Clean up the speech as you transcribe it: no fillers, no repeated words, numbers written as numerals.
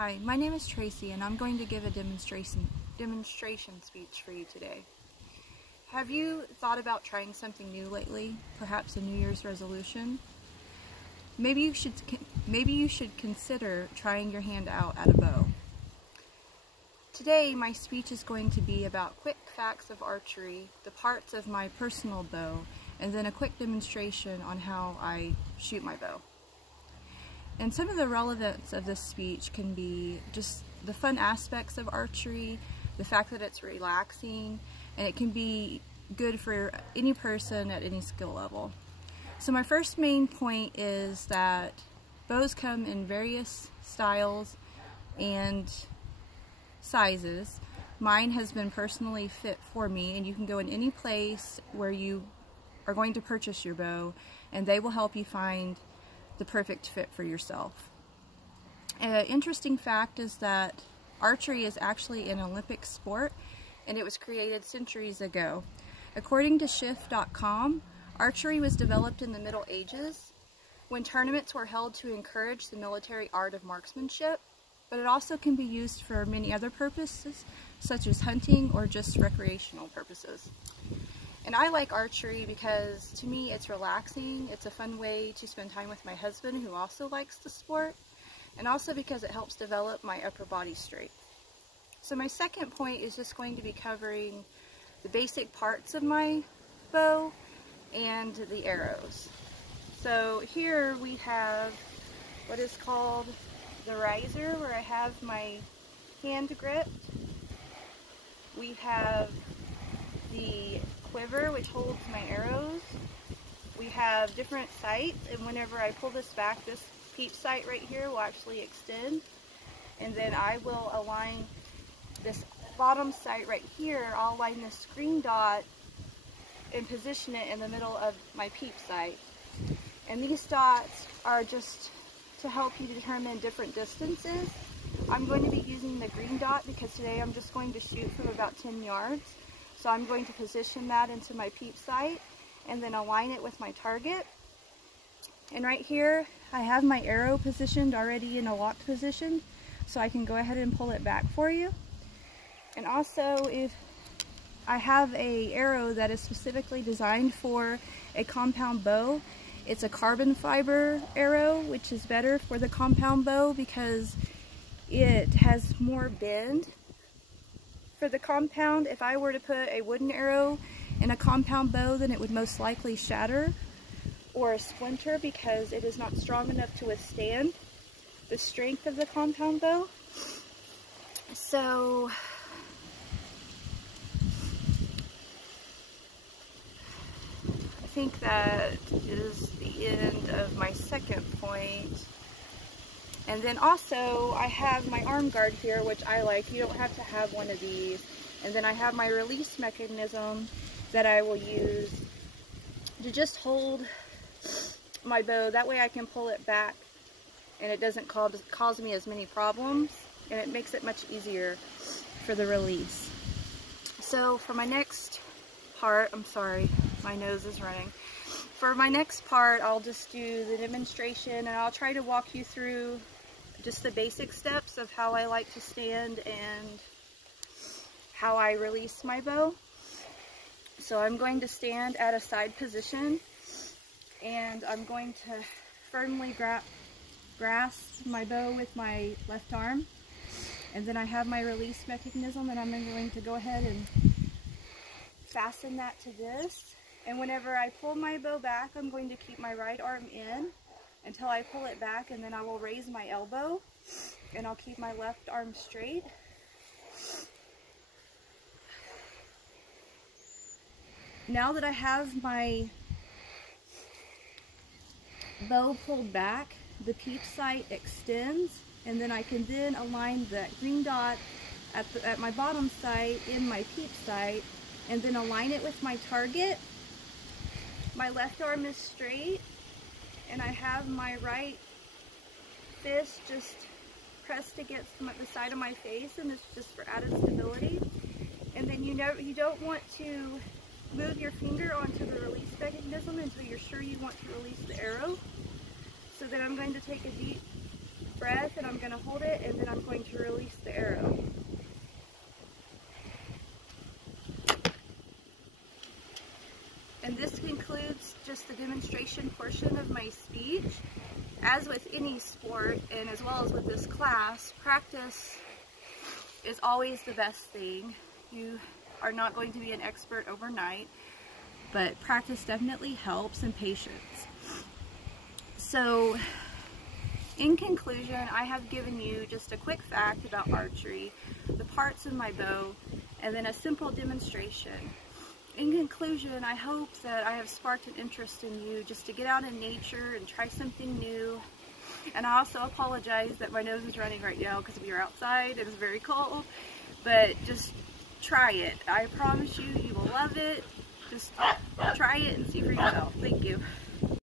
Hi, my name is Tracy and I'm going to give a demonstration speech for you today. Have you thought about trying something new lately? Perhaps a New Year's resolution? Maybe you should consider trying your hand out at a bow. Today my speech is going to be about quick facts of archery, the parts of my personal bow, and then a quick demonstration on how I shoot my bow. And some of the relevance of this speech can be just the fun aspects of archery, the fact that it's relaxing, and it can be good for any person at any skill level. So my first main point is that bows come in various styles and sizes. Mine has been personally fit for me, and you can go in any place where you are going to purchase your bow and they will help you find the perfect fit for yourself. An interesting fact is that archery is actually an Olympic sport and it was created centuries ago. According to Shift.com, archery was developed in the Middle Ages when tournaments were held to encourage the military art of marksmanship, but it also can be used for many other purposes such as hunting or just recreational purposes. And I like archery because to me it's relaxing, it's a fun way to spend time with my husband who also likes the sport, and also because it helps develop my upper body strength. So my second point is just going to be covering the basic parts of my bow and the arrows. So here we have what is called the riser, where I have my hand gripped. We have the quiver, which holds my arrows. We have different sights, and whenever I pull this back, this peep sight right here will actually extend, and then I will align this bottom sight right here. I'll align this green dot and position it in the middle of my peep sight, and these dots are just to help you determine different distances. I'm going to be using the green dot because today I'm just going to shoot from about 10 yards. So I'm going to position that into my peep sight and then align it with my target. And right here, I have my arrow positioned already in a locked position, so I can go ahead and pull it back for you. And also, if I have an arrow that is specifically designed for a compound bow, it's a carbon fiber arrow, which is better for the compound bow because it has more bend. For the compound, if I were to put a wooden arrow in a compound bow, then it would most likely shatter or splinter because it is not strong enough to withstand the strength of the compound bow. So I think that is the end of my second point. And then also I have my arm guard here, which I like. You don't have to have one of these. And then I have my release mechanism that I will use to just hold my bow. That way I can pull it back and it doesn't cause me as many problems, and it makes it much easier for the release. So for my next part, I'm sorry, my nose is running. For my next part, I'll just do the demonstration and I'll try to walk you through just the basic steps of how I like to stand and how I release my bow. So I'm going to stand at a side position and I'm going to firmly grasp my bow with my left arm, and then I have my release mechanism and I'm going to go ahead and fasten that to this. And whenever I pull my bow back, I'm going to keep my right arm in until I pull it back, and then I will raise my elbow and I'll keep my left arm straight. Now that I have my bow pulled back, the peep sight extends, and then I can then align that green dot at my bottom sight in my peep sight and then align it with my target. My left arm is straight and I have my right fist just pressed against the side of my face, and it's just for added stability. And then you don't want to move your finger onto the release mechanism until you're sure you want to release the arrow. So then I'm going to take a deep breath, and I'm going to hold it, and then I'm going to release the arrow. And this concludes just the demonstration portion of my speech. As with any sport, and as well as with this class, practice is always the best thing. You are not going to be an expert overnight, but practice definitely helps, and patience. So, in conclusion, I have given you just a quick fact about archery, the parts of my bow, and then a simple demonstration. In conclusion, I hope that I have sparked an interest in you just to get out in nature and try something new. And I also apologize that my nose is running right now because we are outside. It is very cold, but just try it. I promise you, you will love it. Just try it and see for yourself. Thank you.